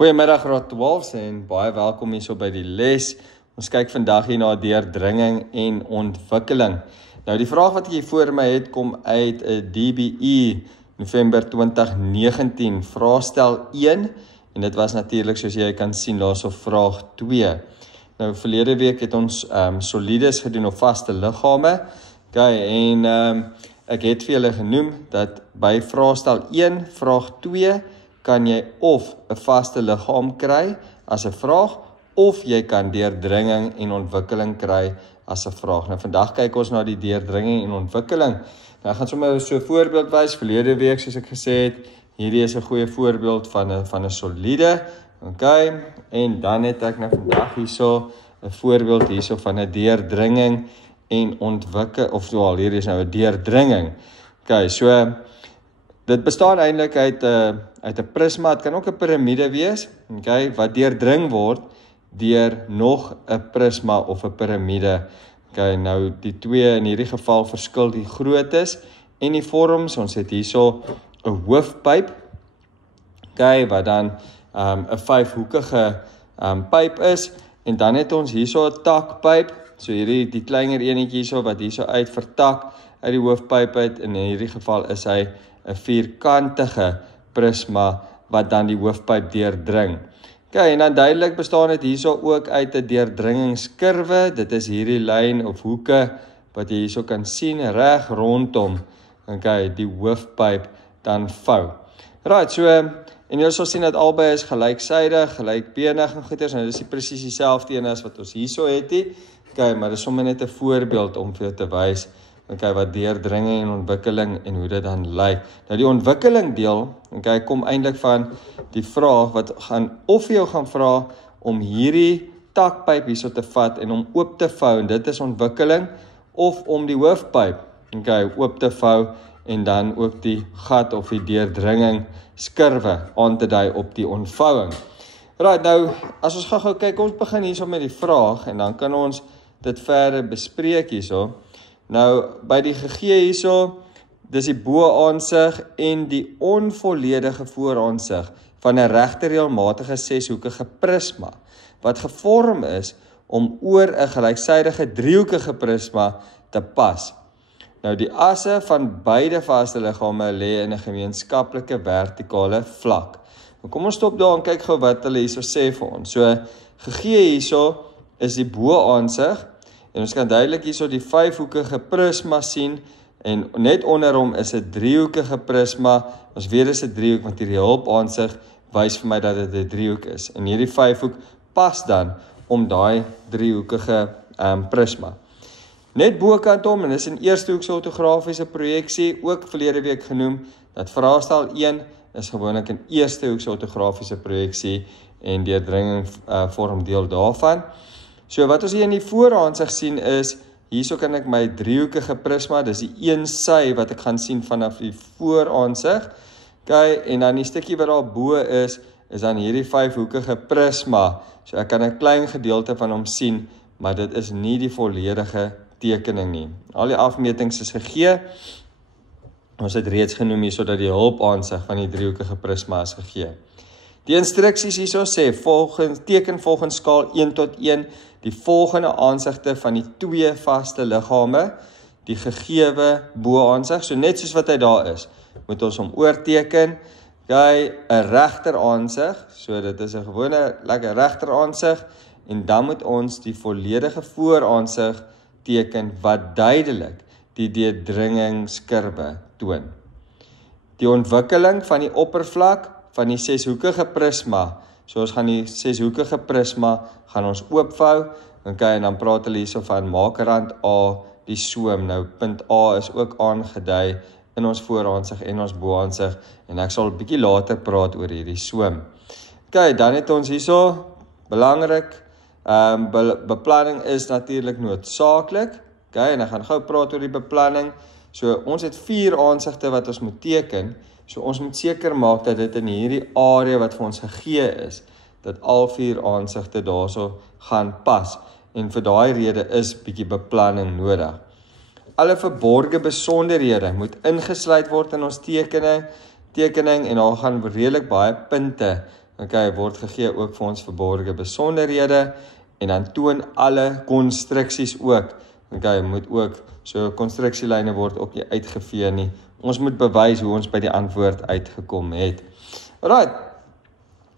Goeiemiddag graad 12 en baie welkom hier so by die les. Ons kyk vandag hier na deurdringing en ontwikkeling. Nou die vraag wat ek hier voor my het kom uit 'n DBE November 2019 vraestel 1 en dit was natuurlik soos jy kan sien daarso vraag 2. Nou verlede week het ons solides gedoen op vaste liggame. Okay, en ek het vir julle genoem dat by vraestel 1 vraag 2 kan jy of 'n vaste liggaam kry as 'n vraag, of jy kan deurdringing en ontwikkeling kry as 'n vraag. Nou vandag kyk ons na die deurdringing en ontwikkeling. Nou ek gaan sommer so 'n voorbeeld wys. Verlede week soos ek gesê het, hierdie is 'n goeie voorbeeld van 'n soliede. Okay, en dan het ek nou vandag hierso 'n voorbeeld hierso van 'n deurdringing en ontwikkeling, of wel hierdie is nou 'n deurdringing. Okay, so dit bestaan eintlik uit 'n prisma, dit kan ook 'n piramide wees, okay, wat deurdring word deur nog 'n prisma of 'n piramide. Okay, nou die twee in hierdie geval verskil die groottes en die vorms. Ons het hierso 'n hoofpyp, okay, wat dan 'n 5-hoekige pyp is, en dan het ons hierso 'n takpyp. So hierdie die kleiner enetjie hierso wat hierso uit vertak uit die hoofpyp uit, en in hierdie geval is hy 'n vierkantige prisma wat dan die hoofpyp deurdring. Okay, en dan duidelik bestaan dit hierso ook uit 'n deurdringingskurwe. Dit is hierdie lyn of hoeke wat jy hierso kan sien reg rondom, okay, die hoofpyp dan vou. Right, so en jy sal sien dat albei is gelyksydig, gelykbenig en goeders. Nou dis nie presies dieselfde een as wat ons hierso het nie. Okay, maar dis sommer net 'n voorbeeld om vir jou te wys, okay, wat deurdringing en ontwikkeling en hoe dit dan lyk. Nou die ontwikkeling deel, okay, kom eintlik van die vraag wat gaan of vir jou gaan vra om hierdie takpyp hierso te vat en om oop te vou, en dit is ontwikkeling, of om die hoofpyp, okay, oop te vou en dan ook die gat of die deurdringingsskurwe aan te dui op die ontvouing. Right, nou as ons gou kyk, ons begin hierso met die vraag en dan kan ons dit verder bespreek hierso. Nou, by die gegee hierso, dis die bo-aansig en die onvolledige vooraansig van 'n regterreëlmatige 6-hoekige prisma, wat gevorm is om oor 'n gelyksydige 3-hoekige prisma te pas. Nou, die asse van beide vaste liggame lê in 'n gemeenskaplike vertikale vlak. Nou, kom ons stop daar en kyk gou wat hulle hierso sê vir ons. So, gegee hierso is die bo-aansig, en ons kan duidelik hierso die 5-hoekige prisma sien, en net onder hom is 'n 3-hoekige prisma. Ons weet dis 'n 3-hoek, want hierdie hulpaansig wys vir my dat dit 'n 3-hoek is. En hierdie 5-hoek pas dan om daai 3-hoekige prisma. Net bokant hom, en dis 'n eerstehoekse ortografiese projeksie, ook verlede week genoem, dat vraestel 1 is gewoonlik 'n eerstehoekse ortografiese projeksie, en deurdringing vorm deel daarvan. So wat ons hier in die vooraansig sien is, hierso kan ek my 3-hoekige prisma, dis die een sy wat ek gaan sien vanaf die vooraansig. Okay, en dan die stukkie wat daar bo is dan hierdie 5-hoekige prisma. So ek kan 'n klein gedeelte van hom sien, maar dit is nie die volledige tekening nie. Al die afmetings is gegee. Ons het reeds genoem hierso dat die hulpaansig van die 3-hoekige prisma is gegee. Die instruksies hierso sê, teken volgens skaal 1 tot 1 die volgende aansigte van die 2 vaste liggame, die gegewe bo-aansig, so net soos wat hy daar is, moet ons hom oorteken. Okay, 'n regteraansig, so dit is 'n gewone lekker regteraansig, en dan moet ons die volledige vooraansig teken wat duidelik die deurdringingskurwe toon. Die ontwikkeling van die oppervlak van die 6-hoekige prisma, so ons gaan die 6-hoekige prisma gaan ons oopvou, okay, en dan praat hulle hierso van makerrand A, die soom. Nou punt A is ook aangedui in ons vooraansig en ons bo-aansig, en ek sal 'n bietjie later praat oor hierdie soom. Okay, dan het ons hierso belangrik, beplanning is natuurlik noodsaaklik, okay, en ek gaan gou praat oor die beplanning. So ons het 4 aansigte wat ons moet teken, so ons moet seker maak dat dit in hierdie area wat vir ons gegee is, dat al 4 aansigte daarso gaan pas, en vir daai rede is bietjie beplanning nodig. Alle verborgde besonderhede moet ingesluit word in ons tekening, en daar gaan redelik baie punte Okay, word gegee ook vir ons verborge besonderhede en dan toon alle konstruksies ook. Okay, moet ook so konstruksielyne word ook nie uitgevee nie. Ons moet bewys hoe ons by die antwoord uitgekom het. Alright.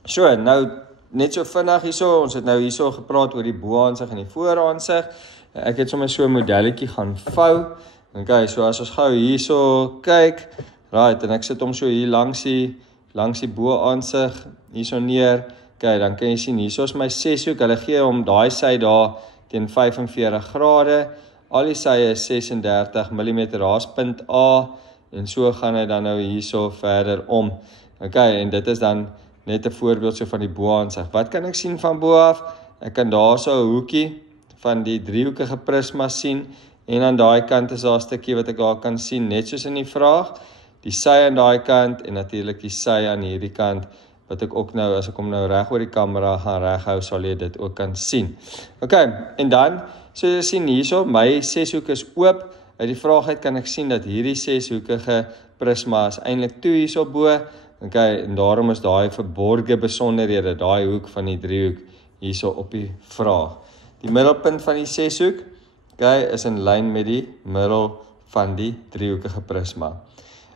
So, nou net so vinnig hierso, ons het nou hierso gepraat oor die bo-aansig en die voor-aansig. Ek het sommer so 'n modelletjie gaan vou. Okay, so as ons gou hierso kyk, right, en ek sit hom so hier langs die bo-aansig hierso neer. Okay, dan kan jy sien hierso is my 6-hoek. Hulle gee hom daai sy daar teen 45 grade. Al die sye is 36 mm, daar's punt A en so gaan hy dan nou hierso verder om. Okay, en dit is dan net 'n voorbeeld so van die bo-aansig. Wat kan ek sien van bo af? Ek kan daarso 'n hoekie van die driehoekige prisma sien en aan daai kant is daar 'n stukkie wat ek daar kan sien, net soos in die vraag. Die sy aan daai kant en natuurlik die sy aan hierdie kant wat ek ook nou, as ek hom nou reg oor die kamera gaan reghou, sal jy dit ook kan sien. Okay, en dan, so jy sien hierso, my 6-hoek is oop. Uit die vraag uit kan ek sien dat hierdie 6-hoekige prisma is eintlik toe hierso bo. Okay, en daarom is daai verborge besonderhede, daai hoek van die driehoek hierso op die vraag. Die middelpunt van die 6-hoek, okay, is in lyn met die middel van die driehoekige prisma.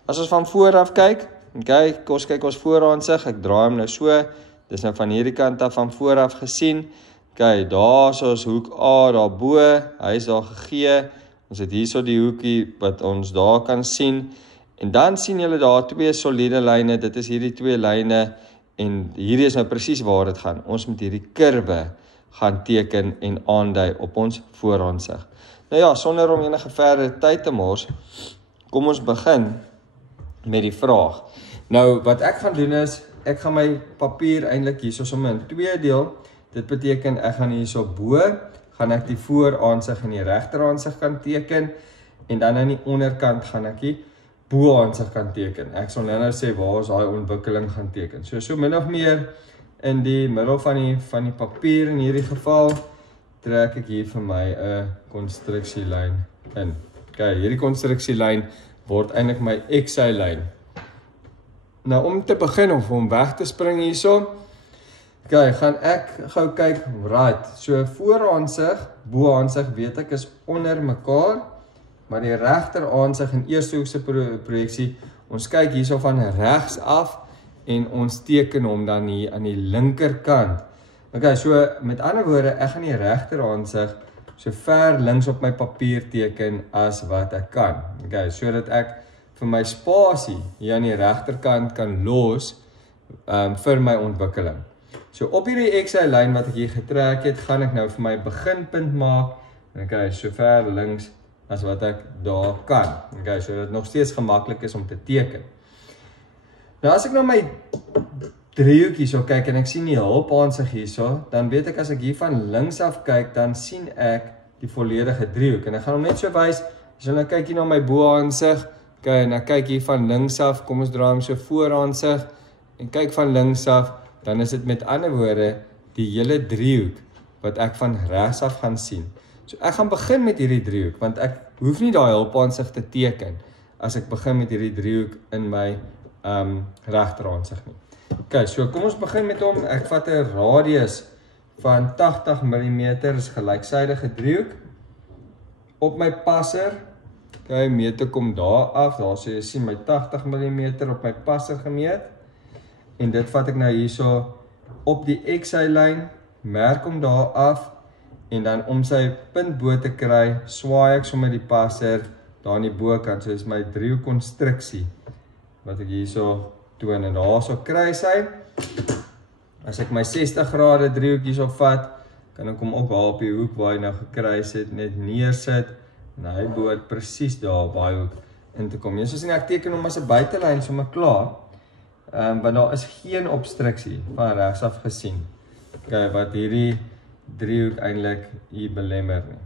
As ons van voor af kyk, okay, kyk ons voor-aansig, ek draai hom nou so, dis nou van hierdie kant af van voor af gesien. Okay, daar is ons hoek A daarbo, hy is daar gegee. Ons het hierso die hoekie wat ons daar kan sien. En dan sien julle daar twee soliede lyne, dit is hierdie twee lyne, en hierdie is nou presies waar dit gaan. Ons moet hierdie kurwe gaan teken en aandui op ons voor-aansig. Nou ja, sonder om enige verdere tyd te mors, kom ons begin met die vraag. Nou, wat ek gaan doen is, ek gaan my papier eintlik hierso sommer in twee deel. Dit beteken, ek gaan hierso bo, gaan ek die voor-aansig en die regter-aansig kan teken, en dan aan die onderkant gaan ek die bo-aansig kan teken. Ek sal nou sê waar ons daai ontwikkeling gaan teken. So min of meer in die middel van die papier in hierdie geval, trek ek hier vir my 'n konstruksielyn in. Okay, hierdie konstruksielyn word eintlik my XY-lyn. Nou om te begin of om weg te spring hierso, okay, gaan ek gou kyk, right, so voor-aansig, bo-aansig weet ek is onder mekaar, maar die regter-aansig en eerstehoekse projeksie, ons kyk hierso van regs af en ons teken hom dan hier aan die linkerkant. Okay, so met ander woorde, ek gaan die regter-aansig so ver links op my papier teken as wat ek kan. Okay, sodat ek vir my spasie hier aan die regterkant kan los vir my ontwikkeling. So op hierdie XY-lyn wat ek hier getrek het, gaan ek nou vir my beginpunt maak. Okay, so ver links as wat ek daar kan. Okay, so dat het nog steeds gemaklik is om te teken. Nou as ek nou my driehoek hierso kyk en ek sien die hulpaansig hierso, dan weet ek as ek hier van links af kyk, dan sien ek die volledige driehoek. En ek gaan hom net so wys, as jy nou kyk hier na my bo-aansig, okay, en ek kyk hier van links af, kom ons draai hom so voor-aansig, en kyk van links af, dan is dit met ander woorde die hele driehoek wat ek van regs af gaan sien. So ek gaan begin met hierdie driehoek, want ek hoef nie daai hulpaansig te teken as ek begin met hierdie driehoek in my regteraansig nie. Okay, so kom ons begin met hom. Ek vat 'n radius van 80 mm, is gelyksydige driehoek. Op my passer, okay, meet ek hom daar af, daar so jy sien my 80 mm op my passer gemeet. En dit vat ek nou hierso op die XY-lyn, merk hom daar af, en dan om sy punt bo te kry, swaai ek sommer die passer daar aan die bokant, so is my driehoekkonstruksie wat ek hierso toon, en daar so kruis hy. As ek my 60 grade driehoek hierso vat, kan ek hom ook daar op die hoek waar hy nou gekruis het, net neersit, en hy behoort presies daar op daai hoek in te kom. Soos ek teken hom as 'n buitelyn sommer klaar, want daar is geen obstruksie van regs af gesien, okay, wat hierdie driehoek eintlik hier belemmer nie.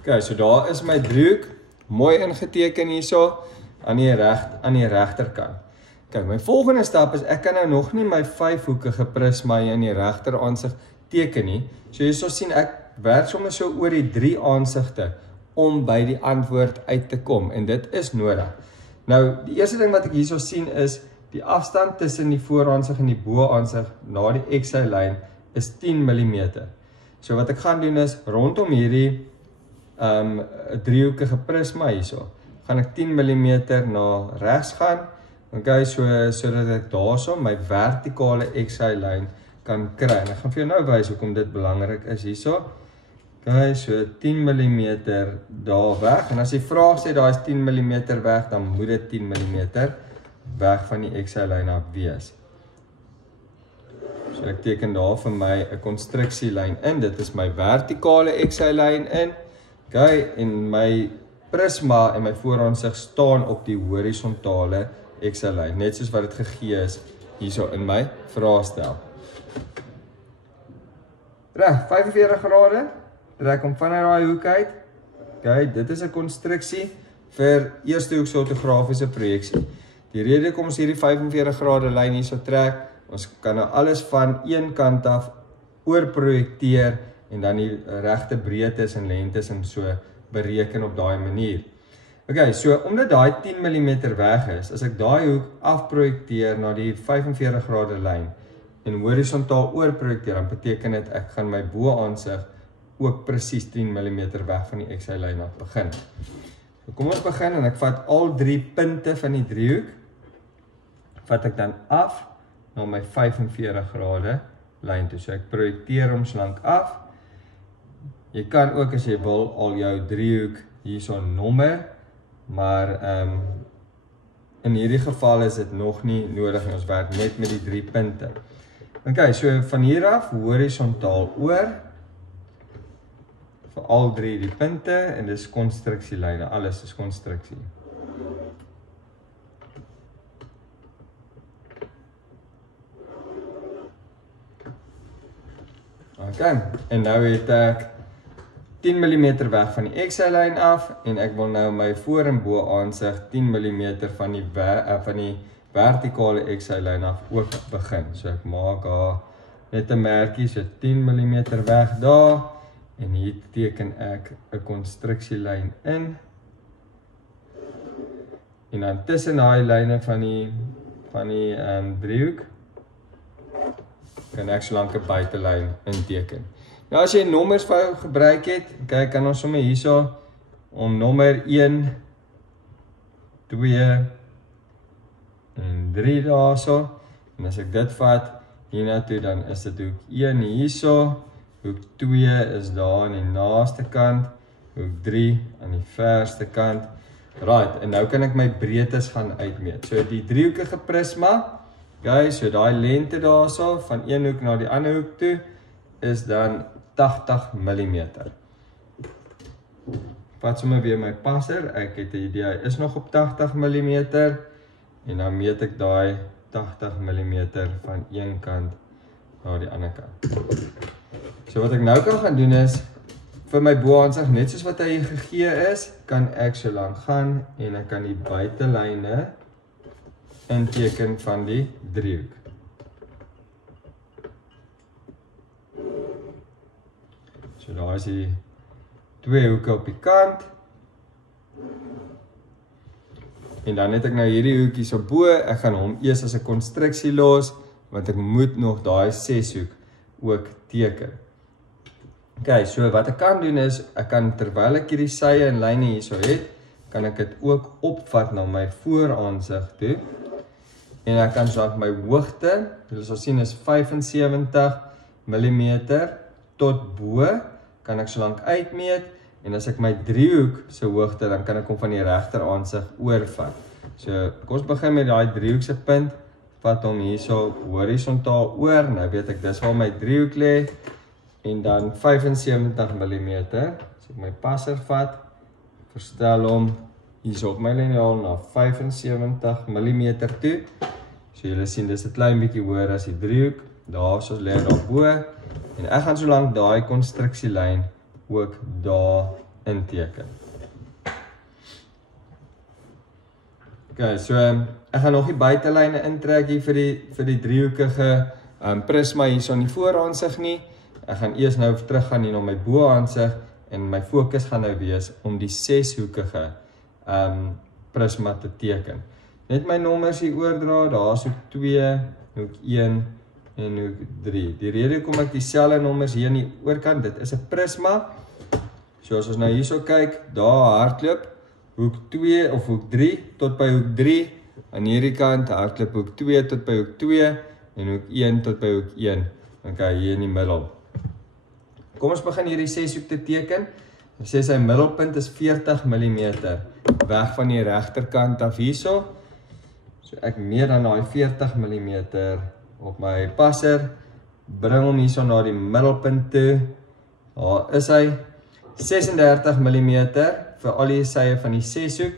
Okay, so daar is my driehoek, mooi ingeteken hierso, aan die regterkant. Okay, my volgende stap is, ek kan nou nog nie my 5-hoekige prisma hier in die regteraansig teken nie. So hierso sien ek werk sommer so oor die 3 aansigte om by die antwoord uit te kom, en dit is nodig. Nou, die eerste ding wat ek hierso sien is, die afstand tussen die vooraansig en die boaansig na die XY-lyn is 10 mm. So wat ek gaan doen is, rondom hierdie driehoekige prisma hierso, gaan ek 10 mm na regs gaan, okay, sodat ek daarso my vertikale XY-lyn kan kry. En ek gaan vir jou nou wys hoekom dit belangrik is hierso. Okay, so 10 mm daar weg, en as die vraag sê daar is 10 mm weg, dan moet dit 10 mm weg van die XY-lyn af wees. So ek teken daar vir my 'n konstruksielyn in, dit is my vertikale XY-lyn in, okay, en my prisma en my vooraansig staan op die horisontale XY-lyn, net soos wat dit gegee is hierso in my vraestel. Reg, 45 grade, trek hom vanuit daai hoek uit. Okay, dit is 'n konstruksie vir eerste hoek ortografiese projeksie. Die rede kom ons hierdie 45 grade lyn hierso trek, ons kan nou alles van een kant af oorprojekteer en dan die regte breedtes en lengtes en so bereken op daai manier. Okay, so omdat daai 10 mm weg is, as ek daai hoek afprojekteer na die 45 grade lyn en horisontaal oorprojekteer, dan beteken dit ek gaan my boaansig ook presies 10 mm weg van die XY-lyn af begin. So kom ons begin en ek vat al 3 punte van die driehoek, vat ek dan af na my 45 grade lyn toe. So ek projekteer hom slank af. Jy kan ook as jy wil al jou driehoek hierso nommer, maar in hierdie geval is dit nog nie nodig nie. Ons werk net met die 3 punte. Okay, so van hier af horisontaal oor vir al 3 die punte en dis konstruksielyne, alles is konstruksie. Okay, en nou het ek 10 mm weg van die XY-lyn af en ek wil nou my voor- en boaansig 10 mm van die vertikale XY-lyn af ook begin. So ek maak daar net 'n merkie, so 10 mm weg daar en hier teken ek 'n konstruksielyn in. En dan tussen daai lyne van die driehoek kan ek solank 'n buitelyn inteken. Nou as jy nommers wou gebruik het, kyk kan ons sommer hierso om nommer 1, 2 en 3 daarso. En as ek dit vat hierna toe, dan is dit hoek 1 hierso, hoek 2 is daar aan die naaste kant, hoek 3 aan die verste kant. Right, en nou kan ek my breedtes gaan uitmeet. So die driehoekige prisma, okay, so daai lengte daarso van een hoek na die ander hoek toe is dan 80 mm. Vat sommer weer my passer, ek het 'n idee, hy is nog op 80 mm en dan meet ek daai 80 mm van een kant na die ander kant. So wat ek nou kan gaan doen is, vir my boaansig, net soos wat hy gegee is, kan ek so lank gaan en ek kan die buitelyne inteken van die driehoek. So daar is die 2 hoeke op die kant. En dan het ek nou hierdie hoekie so bo, ek gaan hom eers as 'n konstruksie los, want ek moet nog daai 6 hoek ook teken. Okay, so wat ek kan doen is, ek kan terwyl ek hierdie sye en lyne hierso het, kan ek dit ook opvat na my vooraansig toe. En ek kan so my hoogte, julle sal sien is 75 mm tot bo, kan ek so lank uitmeet, en as ek my driehoek se hoogte, dan kan ek hom van die regteraansig oorvat. So, kom ons begin met daai driehoekse punt, vat hom hierso horisontaal oor, nou weet ek dis waar my driehoek lê, en dan 75 mm, as ek my passer vat, verstel hom hierso op my liniaal na 75 mm toe. So julle sien, dis 'n klein bietjie hoër as die driehoek, daarso lê daar bo, en ek gaan so lank daai konstruksielyn ook daar inteken. Okay, so ek gaan nog die buitelyne intrek hier vir die driehoekige prisma hierso in die vooraansig nie. Ek gaan eers nou terug gaan hier na my boaansig en my fokus gaan nou wees om die 6-hoekige prisma te teken. Net my nommers hier oordra, daar is hoek 2, hoek 1 en hoek 3. Die rede kom ek dieselfde nommers hier aan die oorkant, dit is 'n prisma. So as ons nou hierso kyk, daar hardloop hoek 2 of hoek 3 tot by hoek 3, aan hierdie kant hardloop hoek 2 tot by hoek 2 en hoek 1 tot by hoek 1. Okay, hier in die middel. Kom ons begin hierdie 6-hoek te teken. Ek sê sy middelpunt is 40 mm weg van die regterkant af hierso. So ek meet dan daai 40 mm op my passer, bring hom hierso na die middelpunt toe. Daar is hy 36 mm vir al die sye van die 6-hoek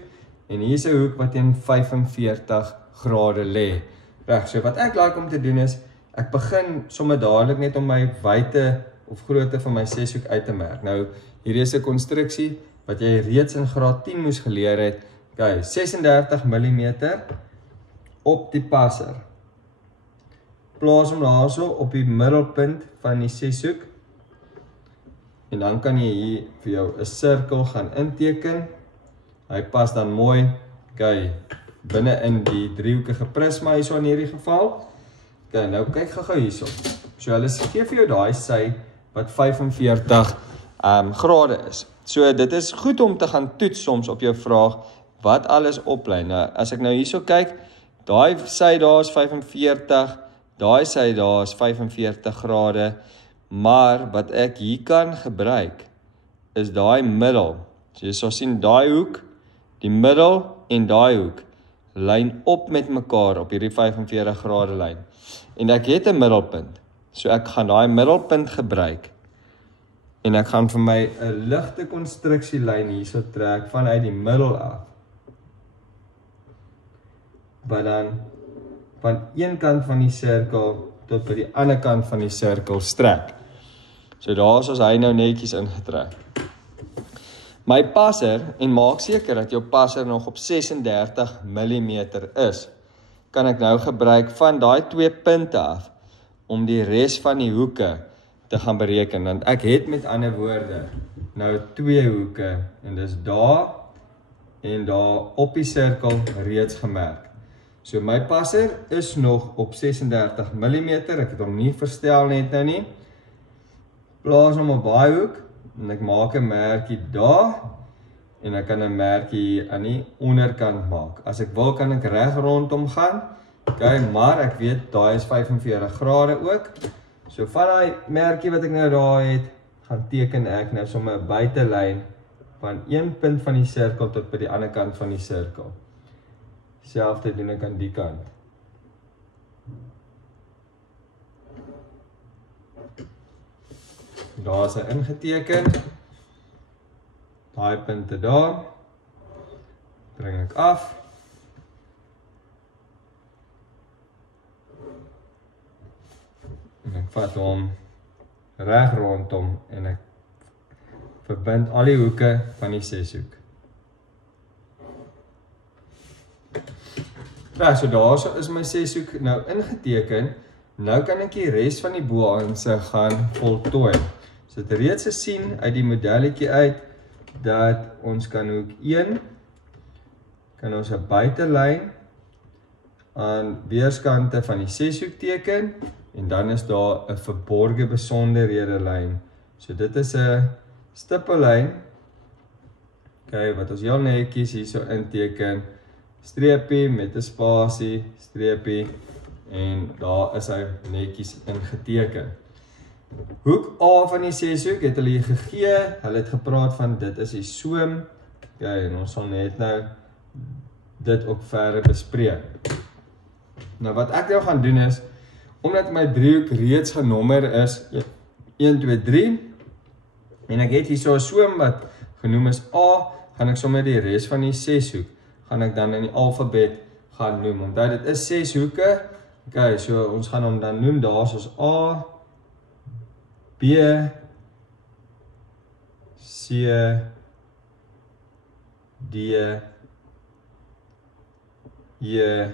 en hier is 'n hoek wat teen 45 grade lê. Reg, so wat ek like om te doen is ek begin sommer dadelik net om my wyte of grootte van my 6-hoek uit te merk. Nou, hierdie is 'n konstruksie wat jy reeds in graad 10 moes geleer het. Okay, 36 mm op die passer. Plaas hom daarso op die middelpunt van die 6-hoek. En dan kan jy hier vir jou 'n sirkel gaan inteken. Hy pas dan mooi, okay, binne in die driehoekige prisma hierso in hierdie geval. Okay, nou kyk gou hierso. So hulle gee vir jou daai sy wat 45 grade is. So dit is goed om te gaan toets soms op jou vraag wat alles oplei. Nou as ek nou hierso kyk, daai sy daar is 45, daai sy daar is 45 grade, maar wat ek hier kan gebruik is daai middel. So jy sal sien daai hoek, die middel en daai hoek lyn op met mekaar op hierdie 45 grade lyn. En ek het 'n middelpunt. So ek gaan daai middelpunt gebruik en ek gaan vir my 'n ligte konstruksielyn hierso trek vanuit die middel af. Wat dan van een kant van die sirkel tot by die ander kant van die sirkel strek. So daar is ons hy nou netjies ingetrek. My passer, en maak seker dat jou passer nog op 36 mm is, kan ek nou gebruik van daai 2 punte af om die res van die hoeke te gaan bereken. Want ek het met ander woorde nou 2 hoeke en dis daar en daar op die sirkel reeds gemerk. So my passer is nog op 36 mm, ek het hom nie verstel net nou nie. Plaas hom op daai hoek en ek maak 'n merkie daar en ek kan 'n merkie aan die onderkant maak. As ek wil kan ek reg rondom gaan. Okay, maar ek weet daai is 45 grade ook. So van daai merkie wat ek nou daar het, gaan teken ek nou sommer 'n buitelyn van een punt van die sirkel tot by die ander kant van die sirkel. Selfde doen ek aan die kant. Daar is hy ingeteken. Daai punte daar. Bring ek af. En ek vat hom reg rondom en ek verbind al die hoeke van die 6-hoek. Ja, so daarso is my 6-hoek nou ingeteken. Nou kan ek die res van die bo-aanse gaan voltooi. So het reeds gesien uit die modelletjie uit dat ons kan hoek 1 kan ons 'n buitelyn aan weerskante van die 6-hoek teken en dan is daar 'n verborgde besonderhede lyn. So dit is 'n stippellyn. Okay, wat ons heel netjies hierso inteken. Streepie met 'n spasie, streepie en daar is hy netjies ingeteken. Hoek A van die 6-hoek het hulle gegee, hulle het gepraat van dit is die soom. Okay, en ons sal net nou dit ook verder bespreek. Nou wat ek nou gaan doen is, omdat my driehoek reeds genommer is 1, 2, 3 en ek het hier so 'n soom wat genoem is A, gaan ek sommer die res van die 6-hoek gaan ek dan in die alfabet gaan noem. Onthou dit is 6 hoeke. Okay, so ons gaan hom dan noem daar soos A, B, C, D, E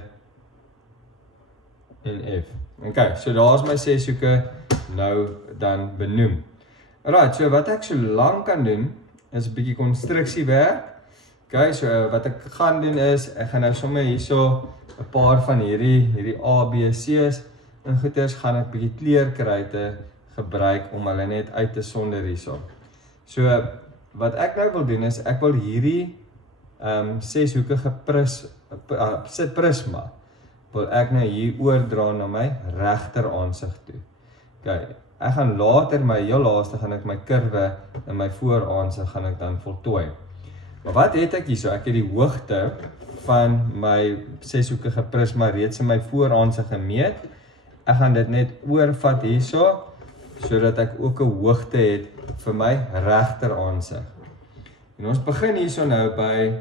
en F. Okay, so daar is my 6 hoeke nou dan benoem. Alright, so wat ek so lank kan doen, is 'n bietjie konstruksiewerk. Okay, so wat ek gaan doen is, ek gaan nou sommer hierso 'n paar van hierdie A, B, C's en goeders gaan ek bietjie kleurkruite gebruik om hulle net uit te sonder hierso. So wat ek nou wil doen is, ek wil hierdie 6-hoekige prisma wil ek nou hier oordra na my regter aansig toe. Okay, ek gaan later heel laaste gaan ek my kurwe in my vooraansig gaan ek dan voltooi. Maar wat het ek hierso? Ek het die hoogte van my 6-hoekige prisma reeds in my vooraansig gemeet. Ek gaan dit net oorvat hierso, sodat ek ook 'n hoogte het vir my regter aansig. En ons begin hierso nou by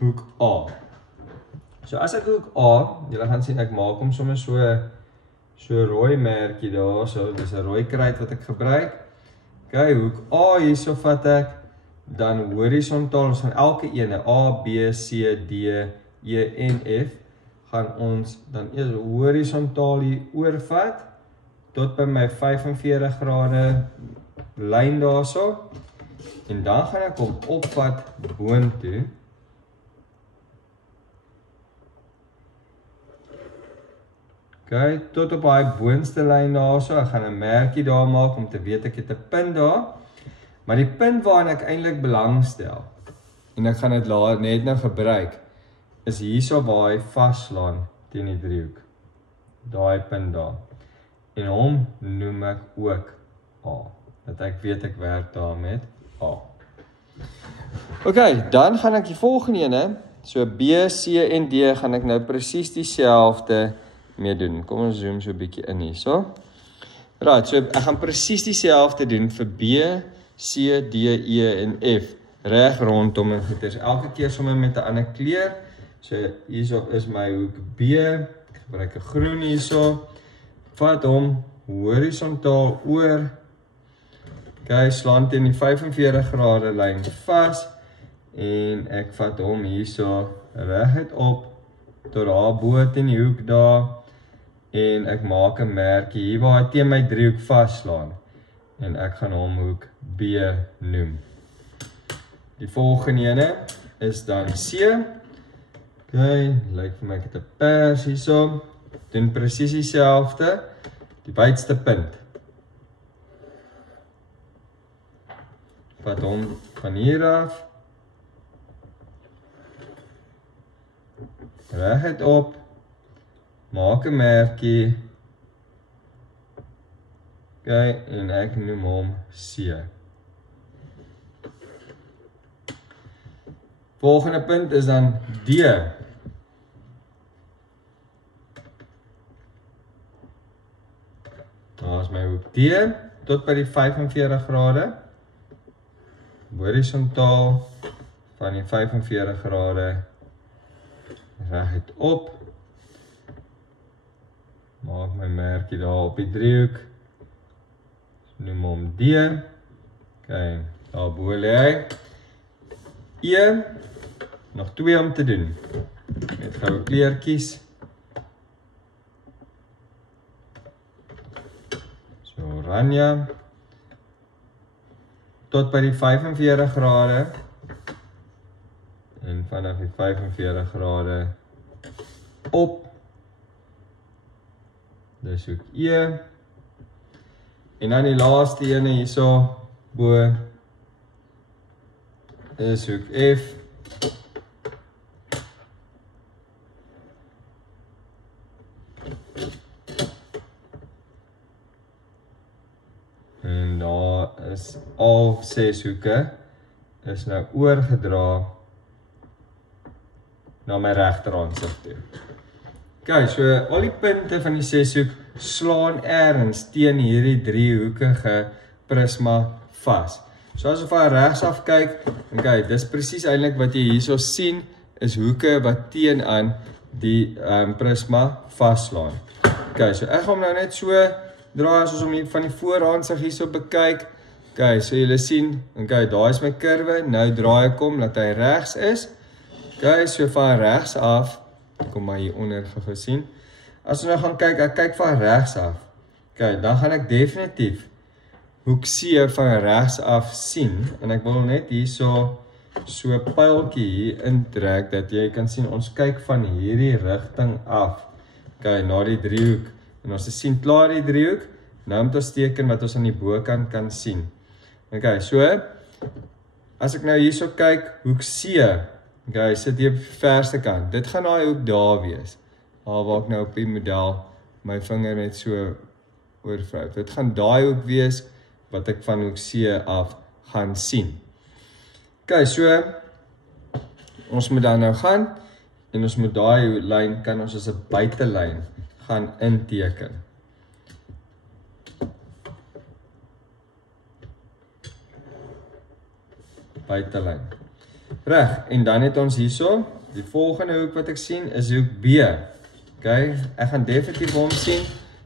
hoek A. So as ek hoek A, julle gaan sien ek maak hom sommer so rooi merkie daar, so dis 'n rooi kruit wat ek gebruik. Okay, hoek A hierso vat ek, dan horisontaal, ons gaan elke ene, A, B, C, D, E en F, gaan ons dan eers horisontaal hier oorvat, tot by my 45 grade lyn daarso, en dan gaan ek hom opvat boontoe, okay, tot op daai boonste lyn daarso, ek gaan 'n merkie daar maak om te weet ek het 'n punt daar, maar die punt waarin ek eintlik belangstel, en ek gaan dit net nou gebruik, is hierso waar hy vaslaan teen die driehoek. Daai punt daar. En hom noem ek ook A. Dat ek weet ek werk daar met A. Okay, dan gaan ek die volgende ene, so B, C en D gaan ek nou presies dieselfde mee doen. Kom ons zoom so 'n bietjie in hierso. Right, so ek gaan presies dieselfde doen vir B, C, D, E en F. Reg rondom en goeders. Elke keer sommer met 'n ander kleur. So hierso is my hoek B. Ek gebruik 'n groen hierso. Vat hom horisontaal oor. Okay, slaan teen die 45 grade lyn vas. En ek vat hom hierso reguit op tot daar bo teen die hoek daar. En ek maak 'n merkie hier waar hy teen my driehoek vaslaan. En ek gaan hom hoek B noem. Die volgende ene is dan C. Okay, lyk vir my ek het 'n pers hierso. Doen presies dieselfde. Die buitste punt. Vat hom van hier af. Reguit op. Maak 'n merkie. Okay, en ek noem hom C. Volgende punt is dan D. Daar is my hoek D, tot by die 45 grade. Horisontaal, van die 45 grade, reguit op. Maak my merkie daar op die driehoek. Noem hom D. Okay, daar bo lê hy. E, nog 2 om te doen. Net gou 'n kleur kies. So oranje. Tot by die 45 grade. En vanaf die 45 grade op. Dis hoek E. En dan die laaste ene hierso bo is hoek F. En daar is al 6 hoeke is nou oorgedra na my regterhaansig toe. Okay, so al die punte van die 6-hoek slaan ergens teen hierdie driehoekige prisma vas. So as ons van regs af kyk, okay, dis presies eintlik wat jy hierso sien, is hoeke wat teenoor die prisma vaslaan. Okay, so ek gaan hom nou net so draai as ons hom van die vooraansig hierso bekyk. Okay, so julle sien, okay, daar is my kurwe, nou draai ek hom dat hy regs is. Okay, so van regs af, kom maar hier onder gou sien. As ons nou gaan kyk, ek kyk van regs af. Okay, dan gaan ek definitief hoek C van regs af sien, en ek wil net hier so 'n pyltjie hier intrek, dat jy kan sien, ons kyk van hierdie rigting af, na die driehoek, en ons sien klaar die driehoek, nou moet ons teken wat ons aan die bokant kan sien. So, as ek nou hier so kyk, hoek C, sit hier op die verste kant, dit gaan daai hoek daar wees, waar ek nou op die model my vinger net so oorvryf. Dit gaan daai hoek wees, wat ek van hoek C af gaan sien. So, ons moet dan nou gaan, en ons moet daai lyn, kan ons as 'n buitelyn gaan inteken. Buitelyn. Reg, en dan het ons hierso, die volgende hoek wat ek sien, is hoek B. Ek gaan definitief hom sien,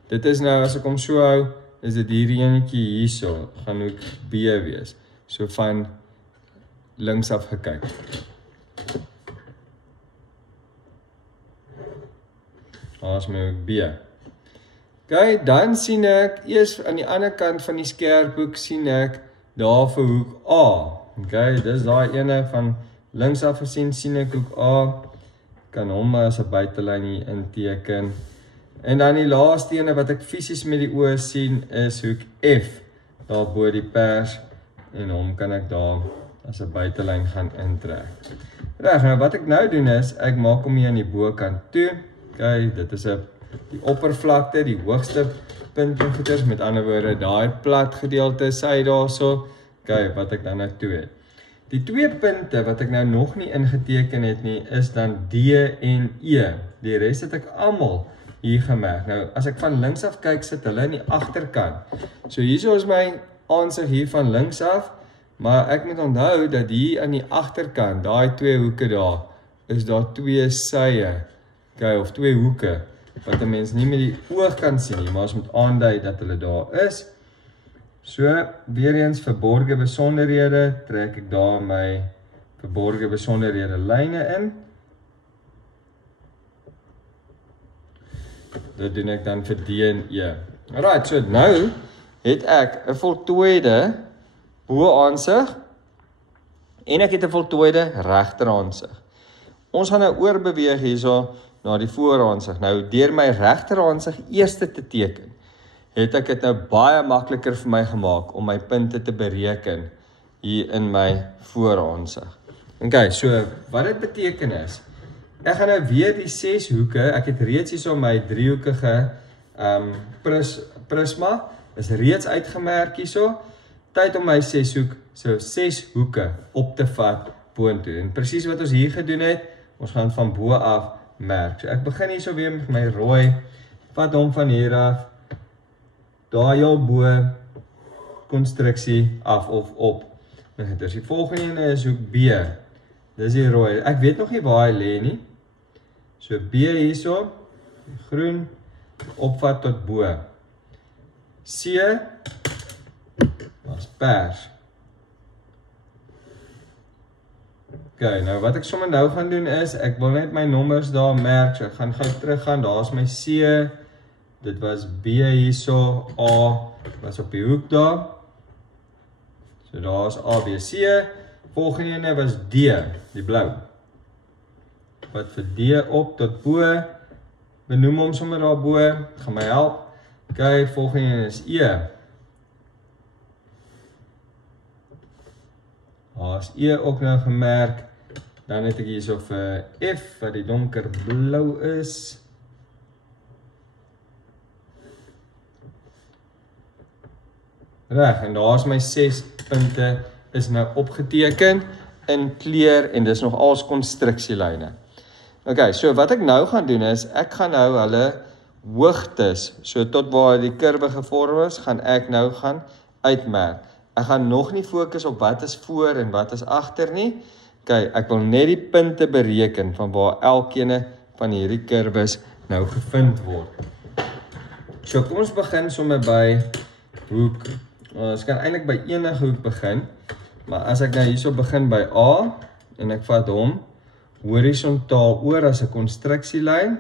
dit is nou, as ek hom so hou, is dit hierdie enetjie hierso, gaan hoek B wees. So van links af gekyk. Daar is my hoek B. Dan sien ek, eers aan die ander kant van die skerphoek, sien ek daar vir hoek A. Dis daai ene van links af gesien, sien ek hoek A. Kan hom maar as 'n buitelyn hier inteken. En dan die laaste ene wat ek fisies met die oë sien, is hoek F, daar bo die pers, en hom kan ek daar as 'n buitelyn gaan intrek. Reg, nou wat ek nou doen is, ek maak hom hier aan die bokant toe. Dit is die oppervlakte, die hoogste punt en goeders, met ander woorde, daai plat gedeelte sy daarso, wat ek dan nou toe het. Die twee punte wat ek nou nog nie ingeteken het nie, is dan D en E. Die res het ek almal hier gemerk. Nou, as ek van links af kyk, sit hulle in die agterkant. So hierso is my aansig hier van links af, maar ek moet onthou dat hier aan die agterkant, daai twee hoeke daar, is daar twee sye, of twee hoeke, wat 'n mens nie met die oog kan sien nie, maar ons moet aandui dat hulle daar is. So, weer eens verborge besonderhede, trek ek daar my verborge besonderhede lyne in. Dit doen ek dan vir D en E. Alright, so nou het ek 'n voltooide bo-aansig en ek het 'n voltooide regteraansig. Ons gaan nou oorbeweeg hierso na die vooraansig. Nou, deur my regteraansig eers te teken, het ek dit nou baie makliker vir my gemaak om my punte te bereken hier in my vooraansig. So wat dit beteken is, ek gaan nou weer die 6 hoeke, ek het reeds hierso my driehoekige prisma, is reeds uitgemerk hierso, tyd om my 6 hoeke op te vat boontoe. En presies wat ons hier gedoen het, ons gaan van bo af merk. So ek begin hierso weer met my rooi, vat hom van hier af, daar jou bo, konstruksie af of op. Dus die volgende ene is hoek B, dis die rooi, ek weet nog nie waar hy lê nie, so B hierso, groen, opvat tot bo, C, as pers. Nou wat ek sommer nou gaan doen is, ek wil net my nommers daar merk, so ek gaan gou teruggaan, daar is my C, dit was B hierso, A, was op die hoek daar, so daar is A, B, C, volgende ene was D, die blauw, wat vir D op tot bo, benoem hom sommer daar bo, gaan my help, volgende ene is E, daar is E ook nou gemerk, dan het ek hierso vir F, wat die donker blauw is, reg, en daar is my 6 punte, is nou opgeteken in kleur, en dis nog als konstruksielyne. So wat ek nou gaan doen is, ek gaan nou hulle hoogtes, so tot waar die kurwe gevorm is, gaan ek nou gaan uitmerk. Ek gaan nog nie fokus op wat is voor en wat is agter nie. Ek wil net die punte bereken van waar elkene van hierdie kurwes nou gevind word. So kom ons begin sommer by hoek. Ons kan eintlik by enige hoek begin, maar as ek nou hierso begin by A, en ek vat hom horisontaal oor as 'n konstruksielyn,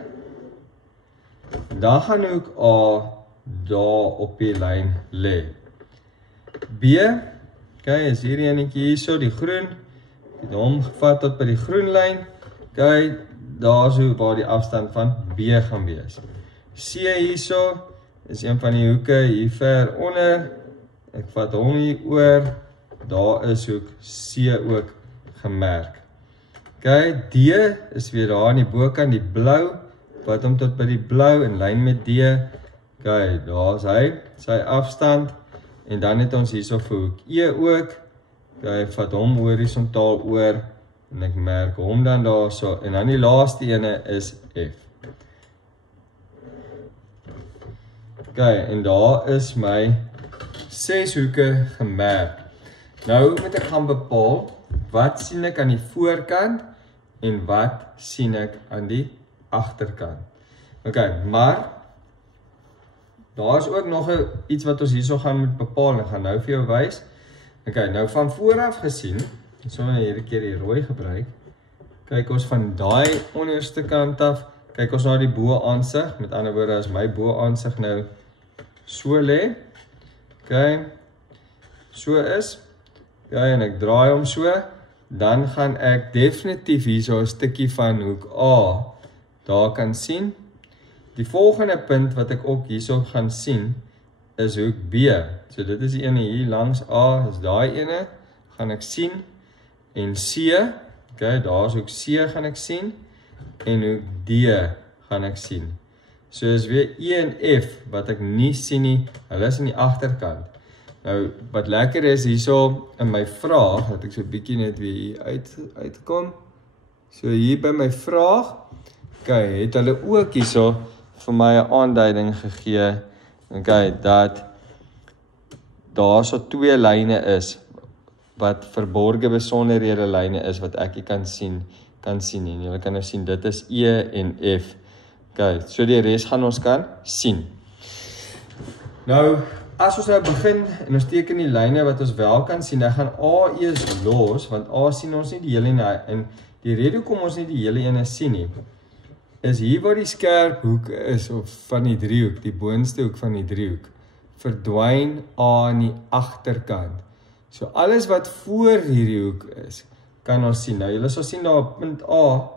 dan gaan hoek A daar op die lyn lê. B, okay, is hierdie enetjie hierso, die groen, ek het hom gevat tot by die groen lyn, okay, daar is waar die afstand van B gaan wees. C hierso, is een van die hoeke hier ver onder, ek vat hom hier oor, daar is hoek C ook gemerk. Okay, D is weer daar aan die bokant, die blou, vat hom tot by die blou in lyn met D. Okay, daar is hy, sy afstand, en dan het ons hierso vir hoek E ook, okay, vat hom horisontaal oor, en ek merk hom dan daarso, en dan die laaste ene is F. Okay, en daar is my 6 hoeke gemerk. Nou moet ek gaan bepaal, wat sien ek aan die voorkant, en wat sien ek aan die agterkant. Okay, maar, daar is ook nog iets wat ons hierso gaan moet bepaal, en ek gaan nou vir jou wys. Okay, nou van vooraf gesien, ek sal nou hierdie keer die rooi gebruik, kyk ons van daai onderste kant af, kyk ons na die bo-aansig, met ander woorde as my bo-aansig nou so lê, okay, so is, okay, en ek draai hom so, dan gaan ek definitief hierso 'n stukkie van hoek A daar kan sien. Die volgende punt wat ek ook hierso gaan sien, is hoek B. So dit is die ene hier langs A, is daai ene, gaan ek sien, en C, okay, daar is hoek C gaan ek sien, en hoek D gaan ek sien. So is weer E en F, wat ek nie sien nie, hulle is in die agterkant. Nou, wat lekker is hierso in my vraag, dat ek so bietjie net weer hier uitkom. So hier by my vraag, okay, het hulle ook hierso vir my 'n aanduiding gegee, okay, dat daar so 2 lyne is, wat verborge besonderhede lyne is, wat ek nie kan sien, en julle kan nou sien, dit is E en F. Okay, so die res gaan ons kan sien. Nou, as ons nou begin, en ons teken die lyne wat ons wel kan sien, dan gaan A eers los, want A sien ons nie die hele ene, en die rede hoekom ons nie die hele ene sien nie, is hier waar die skerp hoek is, of van die driehoek, die boonste hoek van die driehoek, verdwyn A aan die agterkant. So alles wat voor hierdie hoek is, kan ons sien. Nou, julle sal sien daar punt A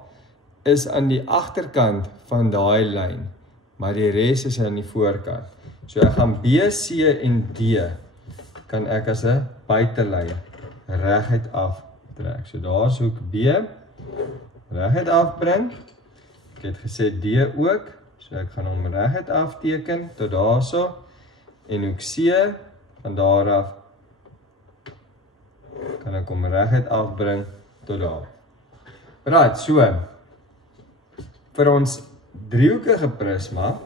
is aan die agterkant van daai lyn, maar die res is aan die voorkant. So ek gaan B, C en D, kan ek as 'n buitelyn reguit aftrek. So daar is hoek B, reguit afbring. Ek het gesê D ook, so ek gaan hom reguit afteken, tot daarso, en hoek C, van daar af, kan ek hom reguit afbring, tot daar. Right, so, vir ons driehoekige prisma,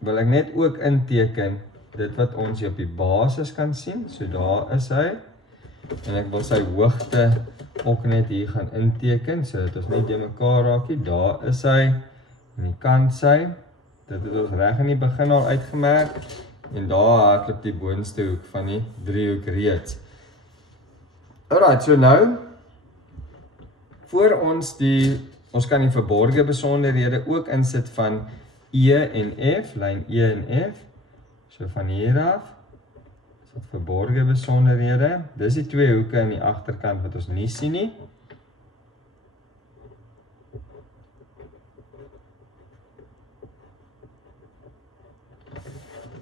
wil ek net ook inteken, dit wat ons hier op die basis kan sien, so daar is hy, en ek wil sy hoogte ook net hier gaan inteken, so dat ons nie die mekaar raak nie, daar is hy, aan die kant sy, dit het ons reg in die begin al uitgemerk, en daar hardloop die boonste hoek van die driehoek reeds. Alright, so nou, voor ons kan die verborge besonderhede ook insit van E en F, lyn E en F, so van hier af, is dit verborge besonderhede, dis die 2 hoeke in die agterkant wat ons nie sien nie.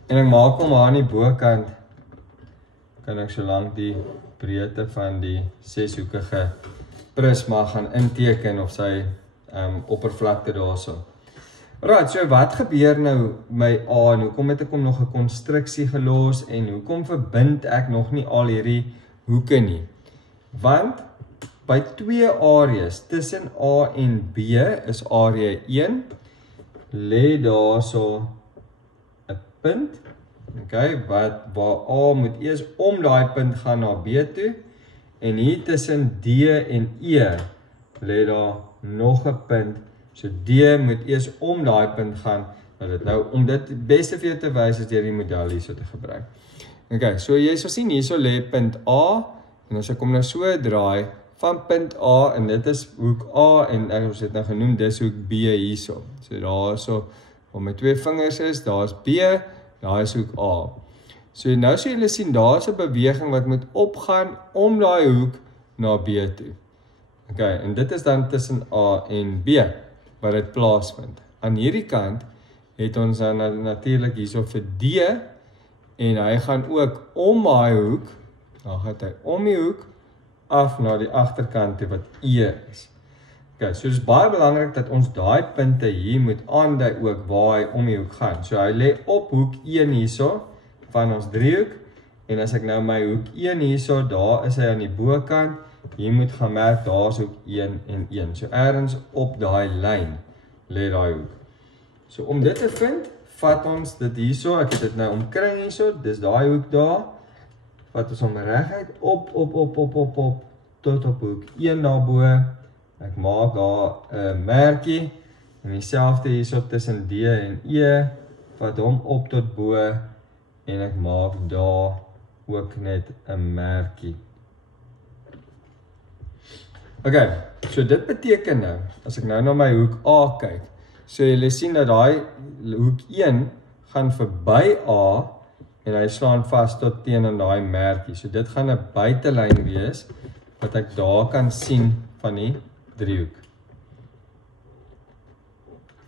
En ek maak hom aan die bokant, kan ek solank die breedte van die 6-hoekige prisma gaan inteken of sy oppervlakte daarso. Right, so wat gebeur nou my A en hoekom het ek hom nog 'n konstruksie gelos en hoekom verbind ek nog nie al hierdie hoeke nie? Want by 2 areas tussen A en B is area 1, lê daarso 'n punt, okay, waar A moet eers om daai punt gaan na B toe, en hier tussen D en E lê daar nog 'n punt, so D moet eers om daai punt gaan, nou om dit beste vir jou te wys is deur die model hierso te gebruik. Okay, so jy sal sien hierso lê punt A, en as ek hom nou so draai, van punt A, en dit is hoek A, en ons het nou genoem, dis hoek B hierso. So daar so, waar my 2 vingers is, daar is B, daar is hoek A. So nou sal julle sien, daar is 'n beweging wat moet opgaan om daai hoek na B toe. Okay, en dit is dan tussen A en B, waar dit plaasvind. Aan hierdie kant het ons dan natuurlik hierso vir D, en hy gaan ook om daai hoek, dan gaan hy om die hoek, af na die agterkant toe wat E is. Okay, so dit is baie belangrik dat ons daai punte hier moet aandui ook waar hy om die hoek gaan. So hy lê op hoek 1 hierso, van ons driehoek, en as ek nou my hoek 1 hierso, daar is hy aan die bokant, hier moet gaan merk, daar is hoek 1 en 1. So ergens op daai lyn lê daai hoek. So om dit te vind, vat ons dit hierso, ek het dit nou omkring hierso, dis daai hoek daar, vat ons hom reguit op, tot op hoek 1 daarbo. Ek maak daar 'n merkie, en dieselfde hierso tussen D en E, vat hom op tot bo, en ek maak daar ook net 'n merkie. Okay, so dit beteken nou, as ek nou na my hoek A kyk, so julle sien dat daai hoek 1 gaan verby A, en hy slaan vas tot teen aan daai merkie. So dit gaan 'n buitelyn wees, wat ek daar kan sien van die driehoek.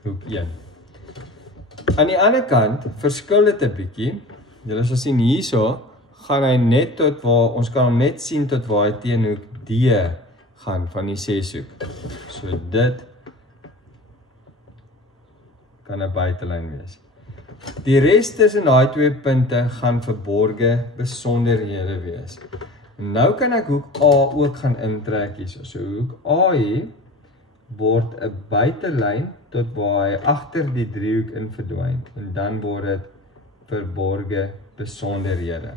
Hoek 1. Aan die ander kant, verskil dit 'n bietjie. Julle sal sien hierso, gaan hy net tot waar, ons kan hom net sien tot waar hy teen hoek D gaan van die 6-hoek. So dit kan 'n buitelyn wees. Die res tussen daai twee punte gaan verborge besonderhede wees. En nou kan ek hoek A ook gaan intrek hierso. So hoek A hier word 'n buitelyn tot waar hy agter die driehoek in verdwyn, en dan word dit verborge besonderhede.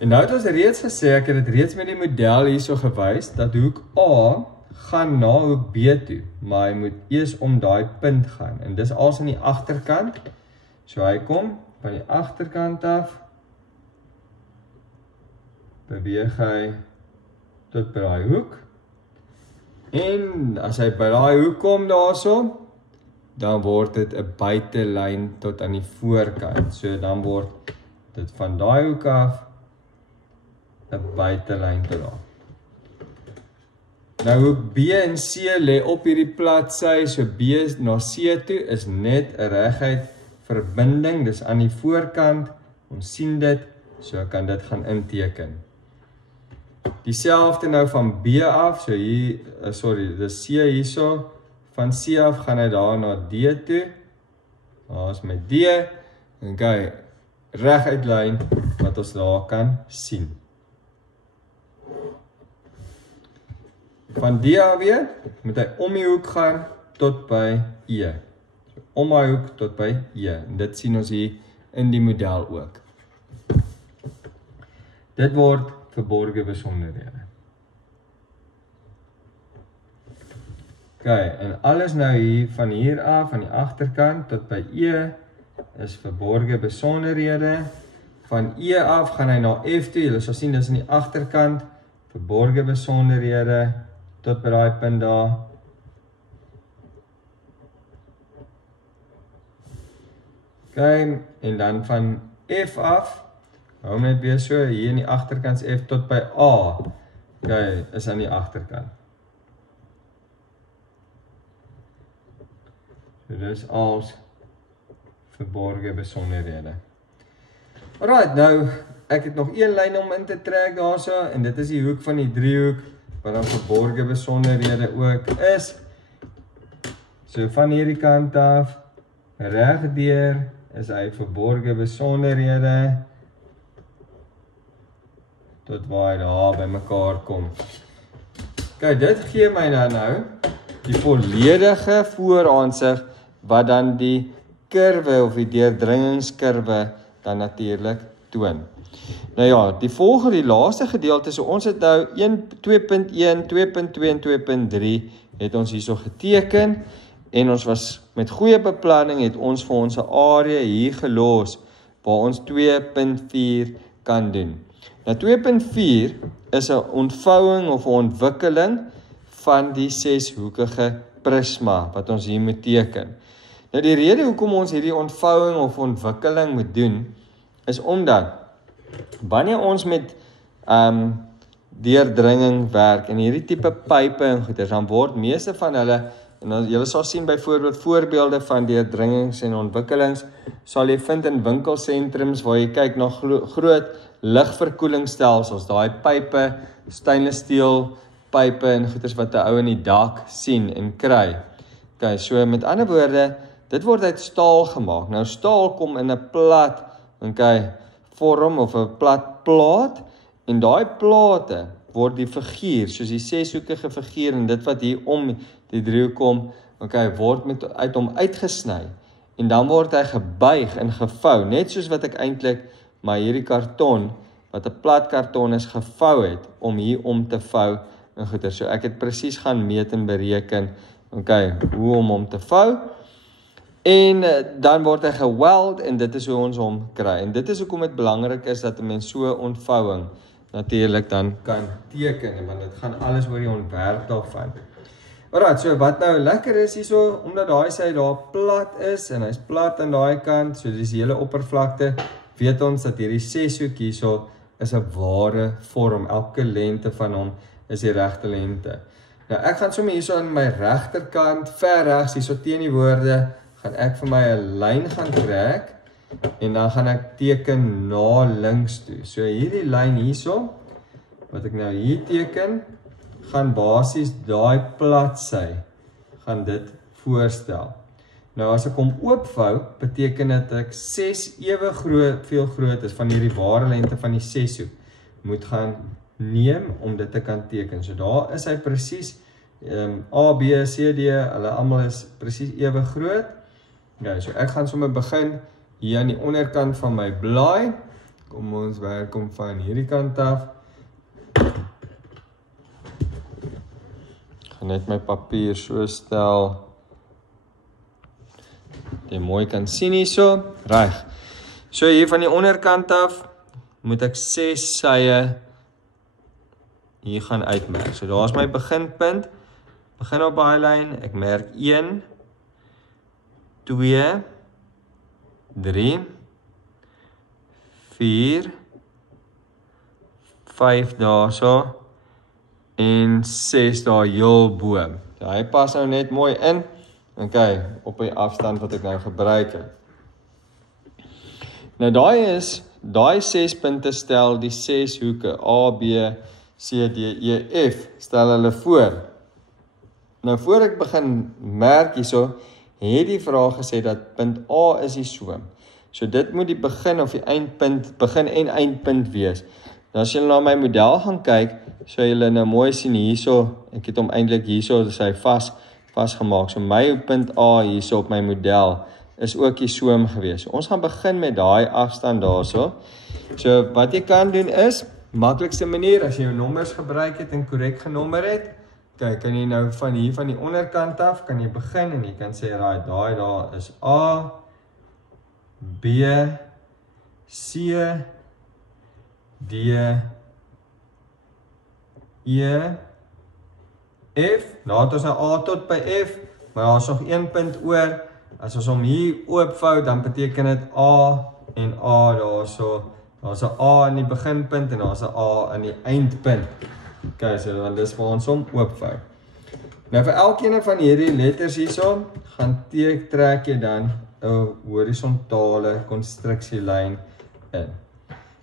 En nou het ons reeds gesê, ek het dit reeds met die model hierso gewys, dat hoek A gaan na hoek B toe, maar hy moet eers om daai punt gaan, en dis als aan die agterkant. So hy kom van die agterkant af, beweeg hy tot by daai hoek, en as hy by daai hoek kom daarso, dan word dit 'n buitelyn tot aan die voorkant. So dan word dit van daai hoek af 'n buitelyn tot daar. Nou hoek B en C lê op hierdie bladsy, so B na C toe is net 'n reguit verbinding, dis aan die voorkant, ons sien dit, so ek kan dit gaan inteken. Dieselfde nou van B af, so hier, dis C hierso, van C af gaan hy daar na D toe, daar is met D, en kyk, reguit lyn wat ons daar kan sien. Van D af weer, moet hy om die hoek gaan tot by E. So, om die hoek tot by E, en dit sien ons hier in die model ook. Dit word verborge besonderhede. Okay, en alles nou hier, van hier af, van die agterkant tot by E, is verborge besonderhede. Van E af gaan hy na F toe, julle sal sien, dis in die agterkant, verborge besonderhede, tot by daai punt daar. Okay, en dan van F af, hou net weer so, hier in die agterkant F tot by A. Okay, is aan die agterkant. So dis als verborge besonderhede. Alright, nou, ek het nog een lyn om in te trek daarso, en dit is die hoek van die driehoek, wat dan verborge besonderhede ook is. So van hierdie kant af, regdeur, is hy verborge besonderhede, tot waar hy daar by mekaar kom. Kijk, dit gee my dan nou, die volledige vooraansig, wat dan die kurwe, of die deurdringingskurwe, dan natuurlik toon. Nou ja, die laaste gedeelte, so ons het nou 2.1, 2.2 en 2.3 het ons hierso geteken, en ons was met goeie beplanning, het ons vir ons 'n area hier gelos, waar ons 2.4 kan doen. Nou 2.4 is 'n ontvouing of 'n ontwikkeling van die 6-hoekige prisma, wat ons hier moet teken. Nou die rede hoekom ons hierdie ontvouing of ontwikkeling moet doen, is omdat wanneer ons met deurdringing werk en hierdie tipe pype en goeders, dan word meeste van hulle, en dan, julle sal sien byvoorbeeld voorbeelde van deurdringings en ontwikkelings, sal jy vind in winkelsentrums waar jy kyk na groot ligverkoelingsstelsels, daai pype, stainless steel pype en goeders wat 'n ou in die dak sien en kry. Okay, so met ander woorde, dit word uit staal gemaak. Nou staal kom in 'n plat, vorm of 'n plat plaat, en daai plate word die figuur, soos die 6-hoekige figuur, en dit wat hier om die driehoek kom, word uit hom uitgesny, en dan word hy gebuig en gevou, net soos wat ek eintlik maar hierdie karton, wat 'n plat karton is, gevou het, om hier om te vou, en goeie, so ek het presies gaan meet en bereken, hoe om hom te vou, en dan word hy geweld, en dit is hoe ons hom kry, en dit is hoekom dit belangrik is, dat 'n mens so ontvouwing, natuurlik dan kan teken, want dit gaan alles oor die ontwerp daarvan. Alright, so wat nou lekker is hierso, omdat daai sy daar plat is, en hy's plat aan daai kant, so dis die hele oppervlakte, weet ons dat hierdie 6-hoek hierso is 'n ware vorm, elke lengte van hom is die regte lengte. Nou ek gaan sommer hierso aan my regterkant, ver regs hierso teen die woorde, gaan ek vir my 'n lyn gaan trek, en dan gaan ek teken na links toe. So hierdie lyn hierso, wat ek nou hier teken, gaan basies daai bladsy, gaan dit voorstel. Nou as ek hom oopvou, beteken dit ek 6 ewe veel groot is van hierdie ware lengte van die 6-hoek, moet gaan neem om dit te kan teken. So daar is hy presies, A, B, C, D, hulle almal is presies ewe groot. Ja, so ek gaan sommer begin hier aan die onderkant van my blaai. Kom ons werk om van hierdie kant af. Ek gaan net my papier so stel, jy mooi kan sien hierso. Reg. So hier van die onderkant af, moet ek 6 sye hier gaan uitmerk. So daar is my beginpunt, begin op daai lyn, ek merk 1, 2, 3, 4, 5 daarso, en 6 daar heel bo. Ja, hy pas nou net mooi in, op die afstand wat ek nou gebruik het. Nou daai 6 punte stel die 6 hoeke, A, B, C, D, E, F, stel hulle voor. Nou voor ek begin merk hierso, het die vraag gesê dat punt A is die soom. So dit moet die begin of die eindpunt, begin en eindpunt wees. Nou as julle na my model gaan kyk, so julle nou mooi sien hierso, ek het hom eintlik hierso, dis hy vasgemaak. So my punt A hierso op my model is ook die soom gewees. So ons gaan begin met daai afstand daarso. So wat jy kan doen is, maklikste manier, as jy jou nommers gebruik het en korrek genommer het, kan jy nou van hier van die onderkant af, kan jy begin en jy kan sê, daai daar is A, B, C, D, E, F, nou het ons nou A tot by F, maar daar is nog 1 punt oor, as ons hom hier oopvou, dan beteken dit A en A daarso, daar's 'n A in die beginpunt en daar's 'n A in die eindpunt. So dan dis waar ons hom oopvou. Nou vir elkeen van hierdie letters hierso, gaan trek jy dan 'n horisontale konstruksielyn in.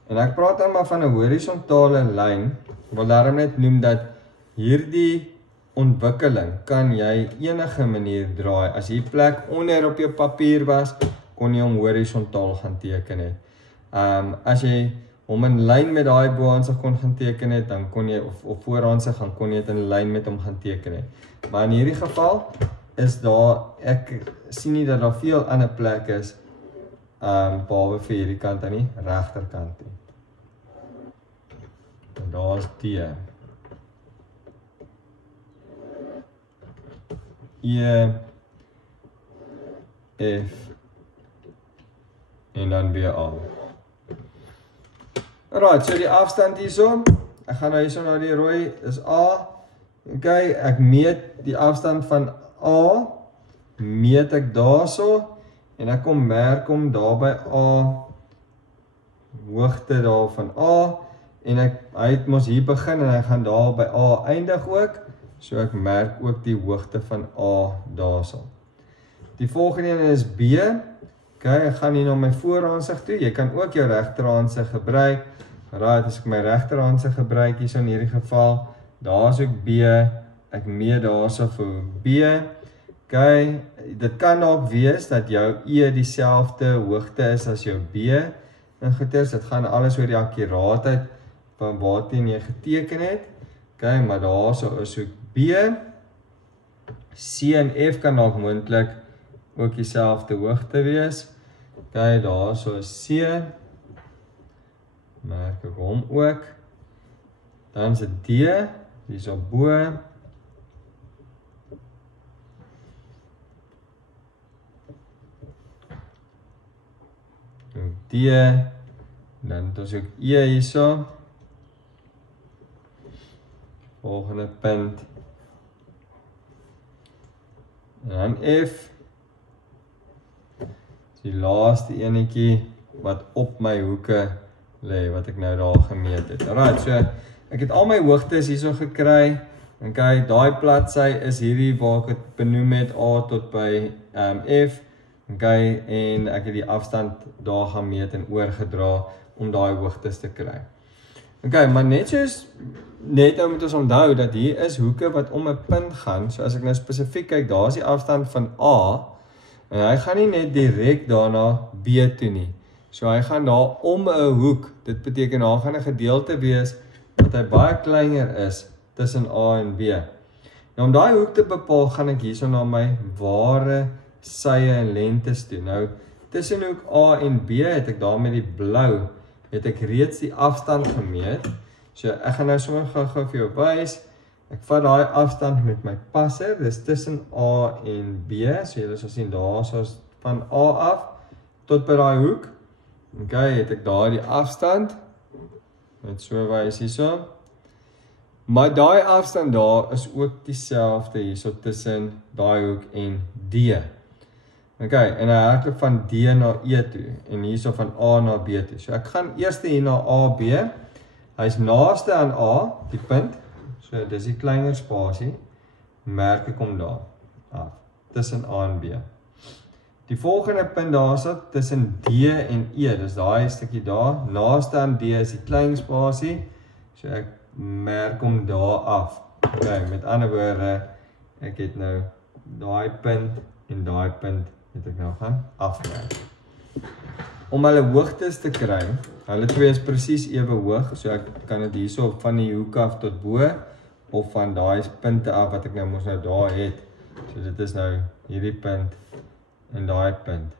En ek praat dan maar van 'n horisontale lyn, wil daarom net noem dat hierdie ontwikkeling kan jy enige manier draai. As hier plek onder op jou papier was, kon jy hom horisontaal gaan teken het. As jy hom in lyn met daai boansig kon gaan teken het, dan kon jy, of voorhandsig, dan kon jy dit in lyn met hom gaan teken het. Maar in hierdie geval is daar, ek sien nie dat daar veel ander plek is, behalwe vir hierdie kant aan die regterkant nie. En daar is D. E, F, en dan weer A. Alright, so die afstand hierso, ek gaan nou hierso na die rooi, is A. Ek meet die afstand van A, meet ek daarso, en ek kom merk om daar by A hoogte daar van A, en hy het mos hier begin, en hy gaan daar by A eindig ook, so ek merk ook die hoogte van A daarso. Die volgende een is B, ek gaan hier na my voorhandsig toe, jy kan ook jou regterhandsig gebruik, right, as ek my regterhandsig gebruik, hier so in hierdie geval, daar is ook B, ek meet daar so vir B, dit kan ook wees dat jou E dieselfde hoogte is as jou B, en goeders, dit gaan alles oor die akkuraatheid van waarteen jy geteken het, maar daar so is ook B, C en F kan ook moontlik ook dieselfde hoogte wees, daar so is C, merk ek hom ook, dan is dit D, die is op bo, D, dan het ons ook E hierso, volgende punt, en dan F, die laaste enetjie wat op my hoeke lê, wat ek nou daar gemeet het. Alright, so ek het al my hoogtes hierso gekry, en kyk, daai bladsy is hierdie waar ek het benoem het, A tot by F, en ek het die afstand daar gaan meet en oorgedra om daai hoogtes te kry. Maar net nou moet ons onthou dat hier is hoeke wat om 'n punt gaan, so as ek nou spesifiek kyk, daar is die afstand van A, en hy gaan nie net direk daarna B toe nie, so hy gaan daar om 'n hoek, dit beteken daar gaan 'n gedeelte wees, wat hy baie kleiner is, tussen A en B. Nou om daai hoek te bepaal, gaan ek hierso na my ware sye en lengtes toe. Nou, tussen hoek A en B het ek daar met die blou, het ek reeds die afstand gemeet. So ek gaan nou sommer gou vir jou wys. Ek vat daai afstand met my passer, dis tussen A en B. So julle sal sien daar soos van A af tot by daai hoek. Het ek daar die afstand. Net so wys hierso. Maar daai afstand daar is ook dieselfde hierso tussen daai hoek en D. En hy hardloop van D na E toe, en hierso van A na B toe. So ek gaan eers hier na AB, hy is naaste aan A, die punt, so dis die kleiner spasie, merk ek hom daar af, tussen A en B. Die volgende punt daar sit, tussen D en E, dis daai stukkie daar, naaste aan D is die klein spasie, so ek merk hom daar af. Met ander woorde, ek het nou daai punt en daai punt het ek nou gaan afmerk. Om hulle hoogtes te kry, hulle twee is presies ewe hoog, so ek kan dit hierso van die hoek af tot bo, of van daai punte af wat ek nou mos nou daar het. So dit is nou hierdie punt en daai punt.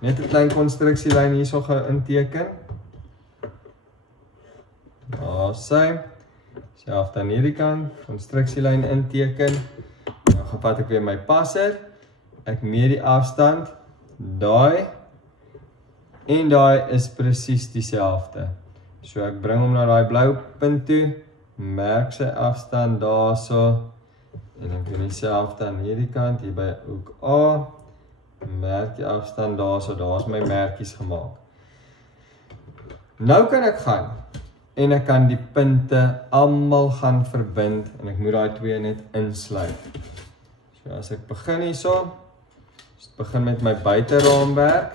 Net 'n klein konstruksielyn hierso gaan inteken. Daar sy. Selfs aan hierdie kant, konstruksielyn inteken. Nou gevat ek weer my passer. Ek meet die afstand, daai en daai is presies dieselfde. So ek bring hom na daai blou punt toe, merk sy afstand daarso, en ek doen dieselfde aan hierdie kant, hier by hoek A, merk die afstand daarso, daar is my merkies gemaak. Nou kan ek gaan, en ek kan die punte almal gaan verbind, en ek moet daai twee net insluit. So as ek begin hierso, begin met my buiteraamwerk.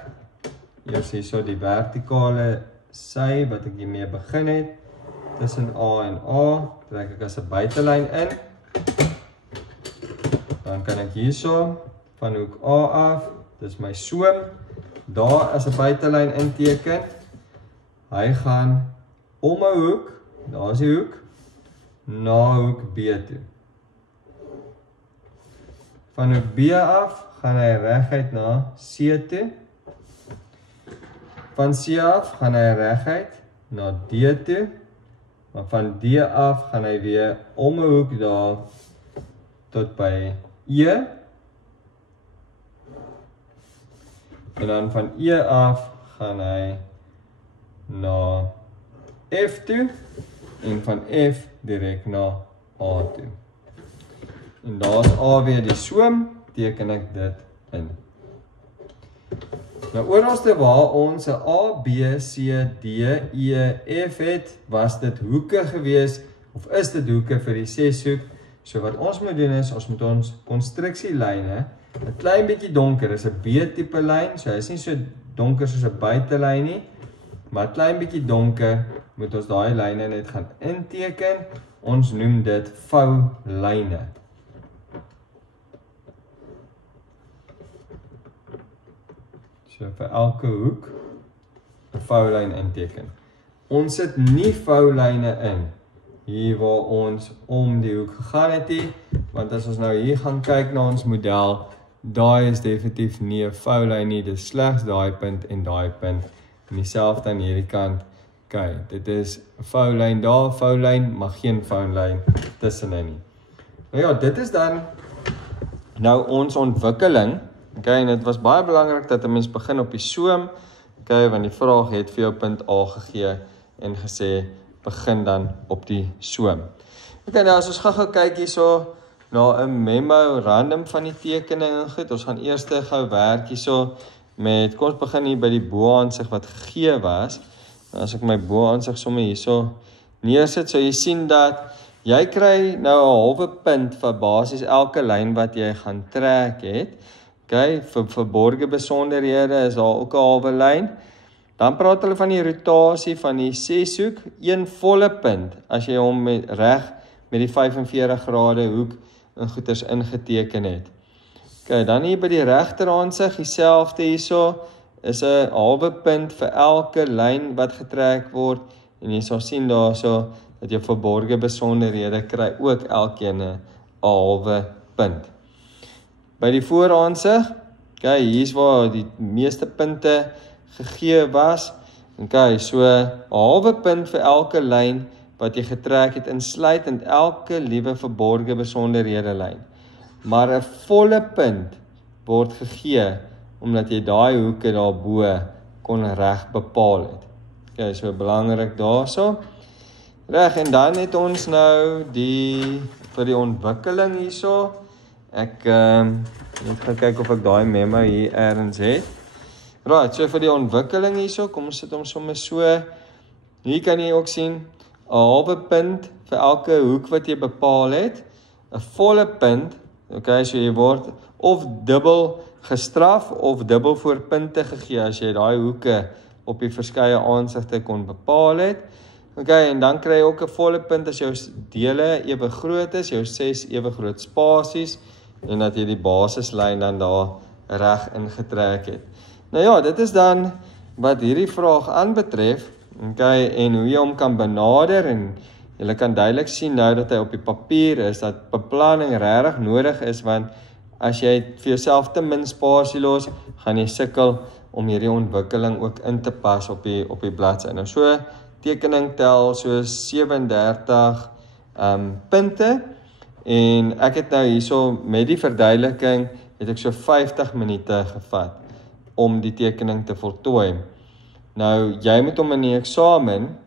Eers hierso die vertikale sy wat ek hiermee begin het. Tussen A en A, trek ek as 'n buitelyn in. Dan kan ek hierso van hoek A af, dis my soom, daar as 'n buitelyn inteken. Hy gaan om 'n hoek, daar is die hoek, na hoek B toe. Van hoek B af gaan hy reguit na C toe. Van C af gaan hy reguit na D toe. Maar van D af gaan hy weer om 'n hoek daar tot by E. En dan van E af gaan hy na F toe. En van F direk na A toe. En daar is A weer die soom, teken ek dit in. Nou oralste waar ons 'n A, B, C, D, E, F het, was dit hoeke gewees, of is dit hoeke vir die 6 hoek. So wat ons moet doen is, ons moet ons konstruksielyne 'n klein bietjie donker, is 'n B-tipe lyn, so hy is nie so donker soos 'n buitelyn nie, maar 'n klein bietjie donker, moet ons daai lyne net gaan inteken. Ons noem dit voulyne. So vir elke hoek 'n voulyn inteken. Ons sit nie voulyne in hier waar ons om die hoek gegaan het nie, want as ons nou hier gaan kyk na ons model, daai is definitief nie 'n voulyn nie, dit is slegs daai punt en daai punt, en dieselfde aan hierdie kant. Okay, dit is 'n voulyn daar, voulyn, maar geen voulyn tussenin nie. Nou ja, dit is dan nou ons ontwikkeling. Okay, en dit was baie belangrik dat 'n mens begin op die soom, okay, want die vraag het vir jou punt A gegee en gesê, begin dan op die soom. Okay, nou as ons gou kyk hierso na 'n memorandum van die tekening en goed, ons gaan eers gou werk hierso met, kom ons begin hier by die bo-aansig wat gegee was. Nou as ek my bo-aansig sommer hierso neersit, so jy sien dat jy kry nou 'n halwe punt vir basies elke lyn wat jy gaan trek het. Okay, vir verborge besonderhede is daar ook 'n halwe lyn. Dan praat hulle van die rotasie van die 6 hoek, een volle punt, as jy hom reg met die 45 grade hoek en goeders ingeteken het. Okay, dan hier by die regterhaansig, dieselfde hierso, is 'n halwe punt vir elke lyn wat getrek word, en jy sal sien daarso, dat jy verborge besonderhede kry ook elkeen 'n halwe punt. By die voorhaansig, okay, hier is waar die meeste punte gegee was. Okay, so 'n halwe punt vir elke lyn wat jy getrek het, insluitend elke liewe verborge besonderhede lyn. Maar 'n volle punt word gegee omdat jy daai hoeke daarbo kon reg bepaal het. Okay, so belangrik daarso. Reg, en dan het ons nou vir die ontwikkeling hierso. Ek moet gaan kyk of ek daai memo hier ergens het. Right, so vir die ontwikkeling hierso, kom ons sit hom sommer so. Hier kan jy ook sien 'n halwe punt vir elke hoek wat jy bepaal het. 'n volle punt, okay, so jy word of dubbel gestraf of dubbel voor punte gegee as jy daai hoeke op die verskeie aansigte kon bepaal het. Okay, en dan kry jy ook 'n volle punt as jou dele ewe groot is, jou 6 ewe groot spasies, en dat jy die basislyn dan daar reg ingetrek het. Nou ja, dit is dan wat hierdie vraag aanbetref, okay, en hoe jy hom kan benader, en jy kan duidelik sien nou dat hy op die papier is, dat beplanning regtig nodig is, want as jy vir jouself te min spasie los, gaan jy sukkel om hierdie ontwikkeling ook in te pas op die bladsy. Nou so tekening tel so 37 punte, en ek het nou hierso met die verduideliking, het ek so 50 minute gevat om die tekening te voltooi. Nou, jy moet hom in die eksamen,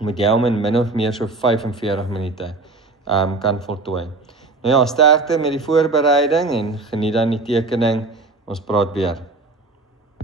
moet jy hom in min of meer so 45 minute kan voltooi. Nou ja, sterkte met die voorbereiding en geniet dan die tekening. Ons praat weer.